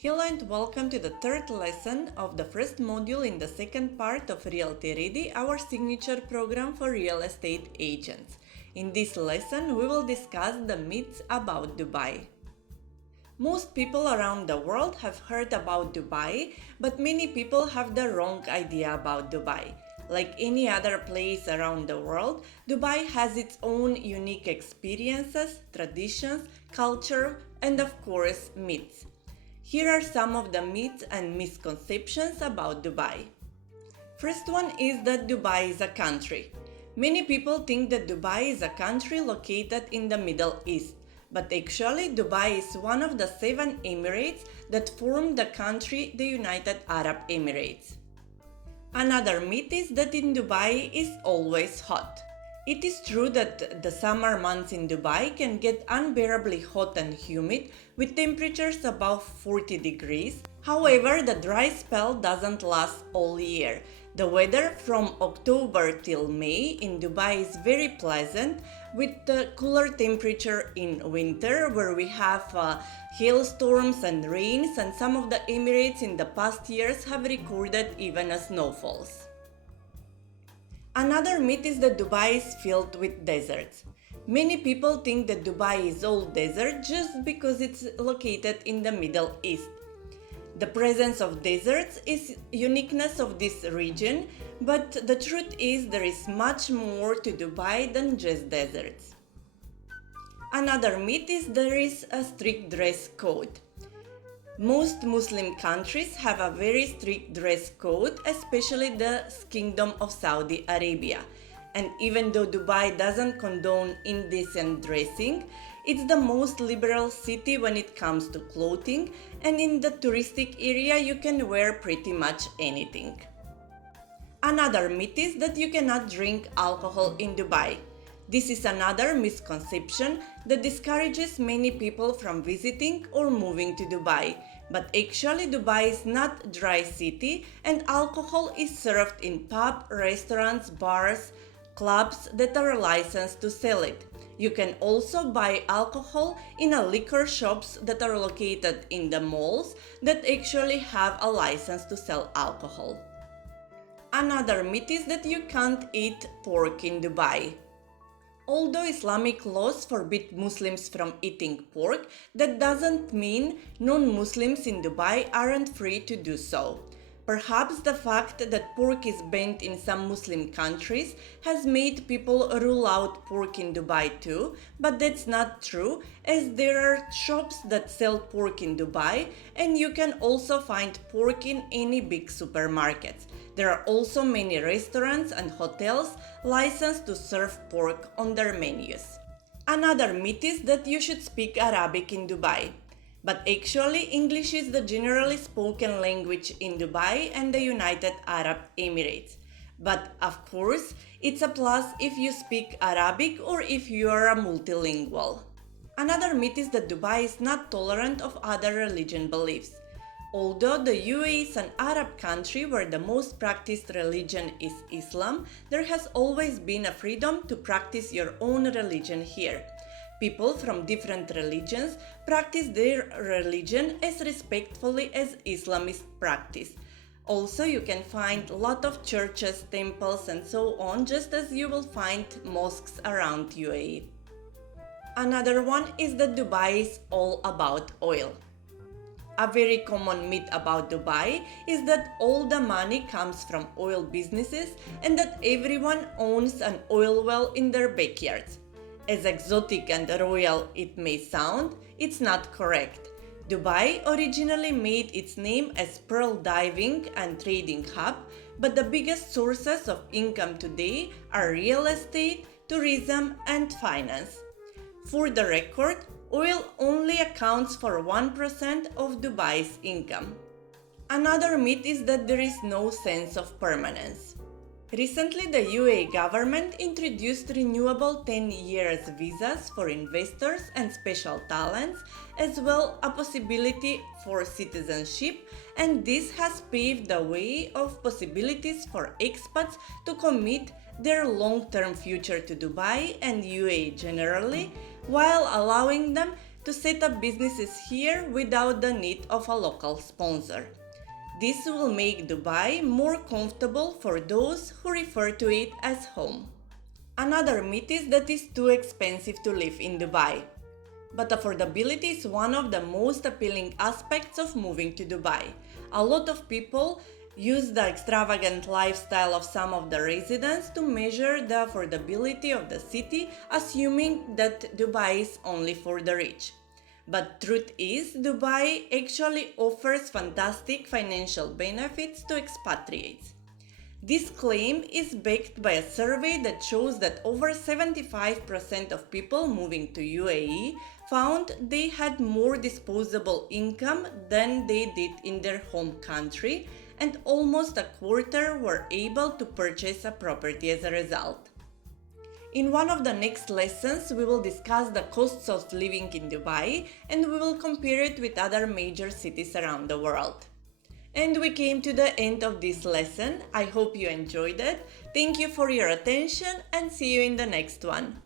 Hello and welcome to the third lesson of the first module in the second part of Realty Ready, our signature program for real estate agents. In this lesson, we will discuss the myths about Dubai. Most people around the world have heard about Dubai, but many people have the wrong idea about Dubai. Like any other place around the world, Dubai has its own unique experiences, traditions, culture, and of course, myths. Here are some of the myths and misconceptions about Dubai. First one is that Dubai is a country. Many people think that Dubai is a country located in the Middle East, but actually Dubai is one of the 7 emirates that form the country the United Arab Emirates. Another myth is that in Dubai is always hot. It is true that the summer months in Dubai can get unbearably hot and humid with temperatures above 40 degrees. However, the dry spell doesn't last all year. The weather from October till May in Dubai is very pleasant with the cooler temperature in winter where we have hailstorms and rains, and some of the Emirates in the past years have recorded even snowfalls. Another myth is that Dubai is filled with deserts. Many people think that Dubai is all desert just because it's located in the Middle East. The presence of deserts is uniqueness of this region, but the truth is there is much more to Dubai than just deserts. Another myth is there is a strict dress code. Most Muslim countries have a very strict dress code, especially the Kingdom of Saudi Arabia. And even though Dubai doesn't condone indecent dressing, it's the most liberal city when it comes to clothing, and in the touristic area you can wear pretty much anything. Another myth is that you cannot drink alcohol in Dubai. This is another misconception that discourages many people from visiting or moving to Dubai. But actually Dubai is not a dry city, and alcohol is served in pub, restaurants, bars, clubs that are licensed to sell it. You can also buy alcohol in liquor shops that are located in the malls that actually have a license to sell alcohol. Another myth is that you can't eat pork in Dubai. Although Islamic laws forbid Muslims from eating pork, that doesn't mean non-Muslims in Dubai aren't free to do so. Perhaps the fact that pork is banned in some Muslim countries has made people rule out pork in Dubai too, but that's not true, as there are shops that sell pork in Dubai, and you can also find pork in any big supermarkets. There are also many restaurants and hotels licensed to serve pork on their menus. Another myth is that you should speak Arabic in Dubai. But actually, English is the generally spoken language in Dubai and the United Arab Emirates. But of course, it's a plus if you speak Arabic or if you are a multilingual. Another myth is that Dubai is not tolerant of other religion beliefs. Although the UAE is an Arab country where the most practiced religion is Islam, there has always been a freedom to practice your own religion here. People from different religions practice their religion as respectfully as Islamists practice. Also, you can find a lot of churches, temples, and so on, just as you will find mosques around UAE. Another one is that Dubai is all about oil. A very common myth about Dubai is that all the money comes from oil businesses and that everyone owns an oil well in their backyards. As exotic and royal it may sound, it's not correct. Dubai originally made its name as pearl diving and trading hub, but the biggest sources of income today are real estate, tourism, and finance. For the record, oil only accounts for 1% of Dubai's income. Another myth is that there is no sense of permanence. Recently, the UAE government introduced renewable 10 years visas for investors and special talents, as well as a possibility for citizenship, and this has paved the way of possibilities for expats to commit their long-term future to Dubai and UAE generally, while allowing them to set up businesses here without the need of a local sponsor. This will make Dubai more comfortable for those who refer to it as home. Another myth is that it's too expensive to live in Dubai. But affordability is one of the most appealing aspects of moving to Dubai. A lot of people use the extravagant lifestyle of some of the residents to measure the affordability of the city, assuming that Dubai is only for the rich. But truth is, Dubai actually offers fantastic financial benefits to expatriates. This claim is backed by a survey that shows that over 75% of people moving to UAE found they had more disposable income than they did in their home country, and almost a quarter were able to purchase a property as a result. In one of the next lessons, we will discuss the costs of living in Dubai and we will compare it with other major cities around the world. And we came to the end of this lesson. I hope you enjoyed it. Thank you for your attention and see you in the next one.